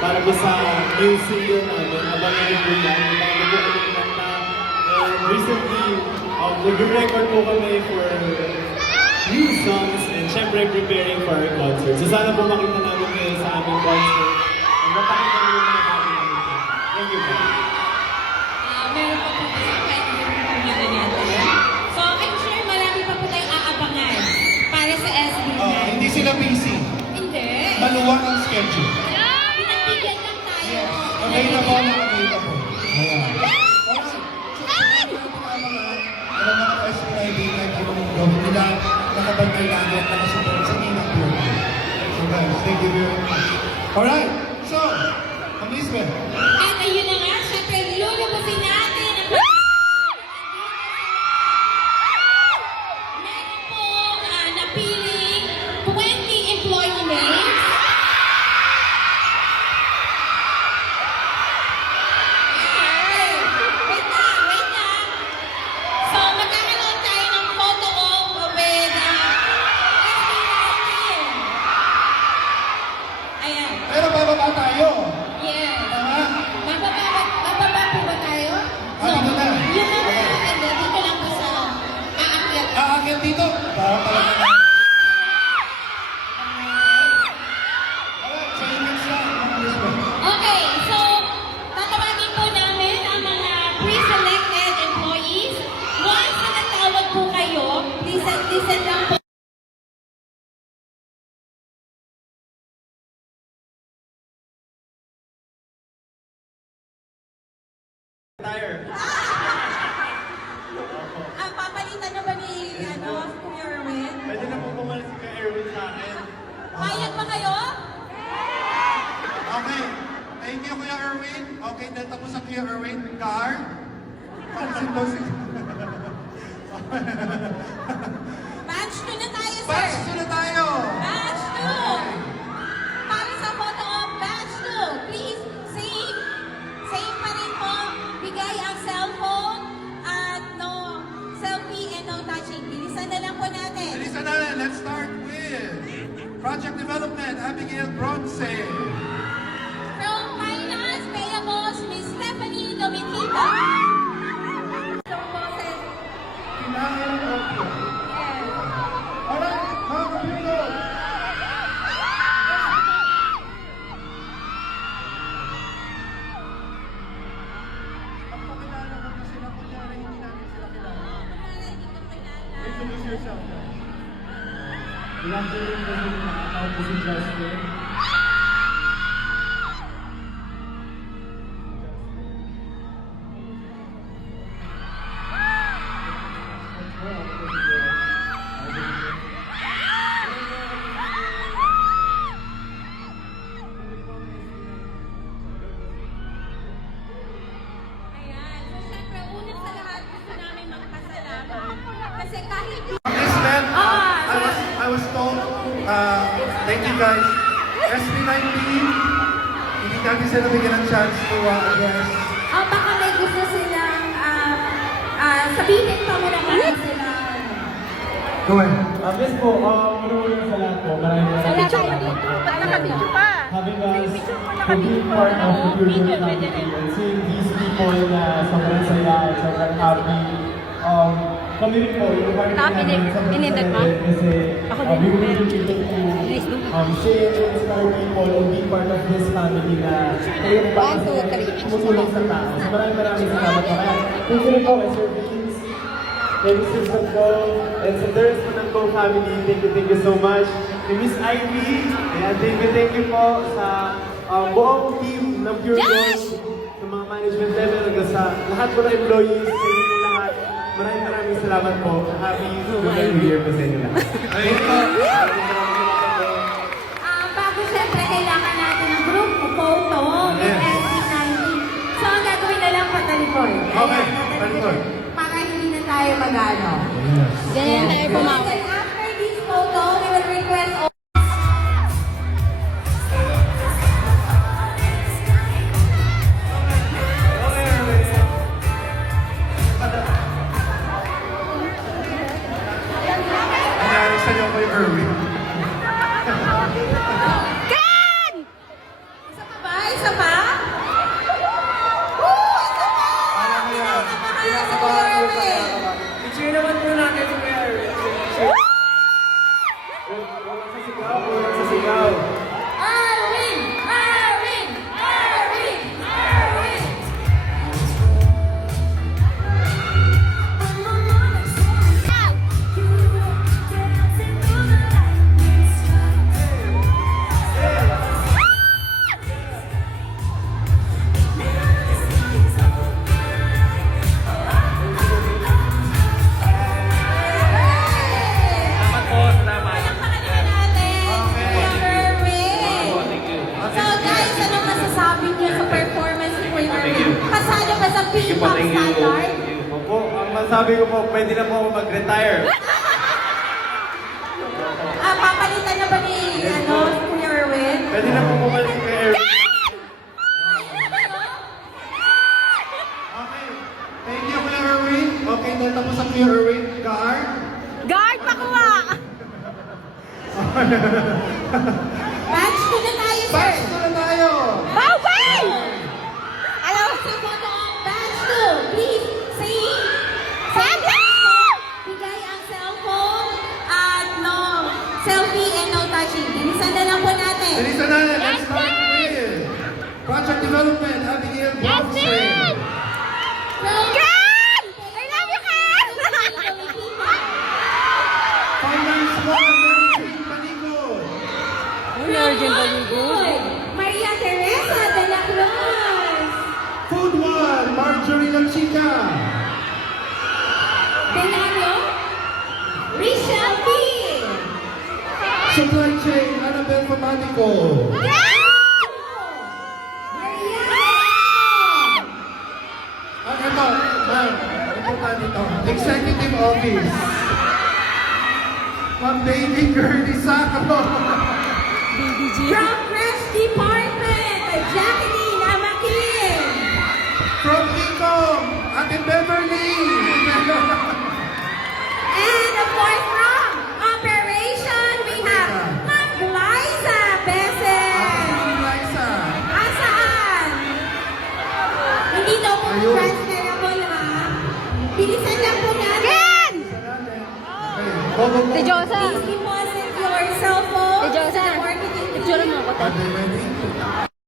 para po sa new single namin. Abangan niyo po yan. Bago po kami kumanta. And recently, nag-record po kami for new songs and syempre preparing for our concert. So sana po makita namin kayo sa aming concert. And mapakita namin yung mga bago namin. Thank you po. Meron pa po tayo kahit hindi po kumita natin. So, I'm sure marami pa po tayong aabangan para sa SB9. Hindi sila busy. Hindi. Maluwag ang schedule. Pinagbigyan lang tayo. Yes. Available na available. Ayan. Alright. Alam mo ka SBID like ano mong gawin nila, nakabantay lang at nakasupport sa inang pure. So guys, thank you very much. Alright. So, Elizabeth. At ayun na nga, syempre, lulubusin natin ang meron pong napiling 20 employee names. Wait na. So, magkakaroon tayo ng photo op with SB19. Ayan. Pero bababa tayo. Yes. Tama? Bababa po ba tayo? Dito na. Yun na ba? And then, dito lang po sa aakyat. Aakyat dito. Para talaga na. Alright, so yun lang, Elizabeth. Okay, so, tatawagin po namin ang mga pre-selected employees. Once na natawag po kayo, listen lang po. Papalitan na ba ni Kuya Erwin? Pwede na po pumalit si Kuya Erwin sa akin. Payag ba kayo? Okay. Thank you, Kuya Erwin. Okay, dahil tapos sa Kuya Erwin, car. Pansin daw si... Batch 2 na tayo, sir. Batch 2 na tayo. Batch 2! Para sa photo of Batch 2, please, same pa rin po. Bigay ang cellphone at no selfie and no touching. Bilisan na lang po natin. Bilisan na lang. Let's start with Project Development, Abigail Bronce. From Finance Payables, Ms. Stephanie Domitita. So, boses. Kailangan ng opyo. Yes. Alright, mga kapito. Ang pakilala ko na sila, kunyari hindi namin sila kilala. Introduce yourself, guys. Good afternoon po sa mga po si Justin. Ayan. So, syempre, una sa lahat, gusto namin magpasalamat. Kasi kahit Elizabeth, I was told, thank you guys. SB19, hindi natin sila bigyan ng chance to address. baka may gusto silang sabihin pa mo naman sila. Go ahead. Yes po, una sa lahat po, maraming salamat. Having us to be part of the Pure Gold community and seeing these people na sobrang saya at sobrang happy. Kami rin po, yung party namin sobrang saya kasi we were able to share, inspire people and be part of this family na kayo pa sumusulong sa tao. So maraming salamat po. Kaya, thank you rin po kay Sir Vince, kay Mr. Santo, and sa the rest ng Go family, thank you so much. Kay Miss Ivy, ayan, thank you po sa buong team ng Pure Gold, sa mga management level, hanggang sa lahat po ng employees, sa inyo po lahat. Maraming salamat po. Happy New Year po sa inyo lahat. Ayun po. Bago syempre, kailangan natin ng group photo with Yes. SB19. So, ang gagawin na lang patalikod. Okay, talikod. Para hindi na tayo magano. Ganyan tayo pumawa. And after this photo, we will request all Nangyari sa'yo kay Erwin. Isa pa ba? sabi ko po, pwede na po ako mag-retire. Papalitan na ba ni, Kuya Erwin? Pwede na po bumalik kay Erwin. Okay. Thank you, Kuya Erwin. Okay, natapos ang Kuya Erwin. Guard. Guard, pakuha! Batch ko na tayo, sir. Batch na tayo. Bawal! Alam mo, Sa photo of batch 2, please sing. Sabi! Bigay ang cellphone at no selfie and no touching. Bilisan na lang po natin. Bilisan natin. Let's start with Project Development, Abigail Bobson. Ken! I love you, Ken! Finance 1, Mary Jane Panicod. Urgent Baligod. Maria Teresa de la Cruz. Food 1, Marjorie Lachica. Denano. Rachel P. Supply Chain, Annabelle Famatico. Maria. Ito, ma'am, importante ito. Executive Office. Ma'am Baby Girlie Sacco. From Fresh Department, Jacqueline Amakin. From Ecom, Ate Beverly. And of course from Operation, we have Ma'am Liza Beses. Liza. Asaan? Hindi daw po Ayun. transferable, ha? Bilisan lang po natin. Ken! Okay, go, go, go. Si Josa. Please deposit your cell phone Si Josa. sa marketing Itsura mo ako, Are they ready?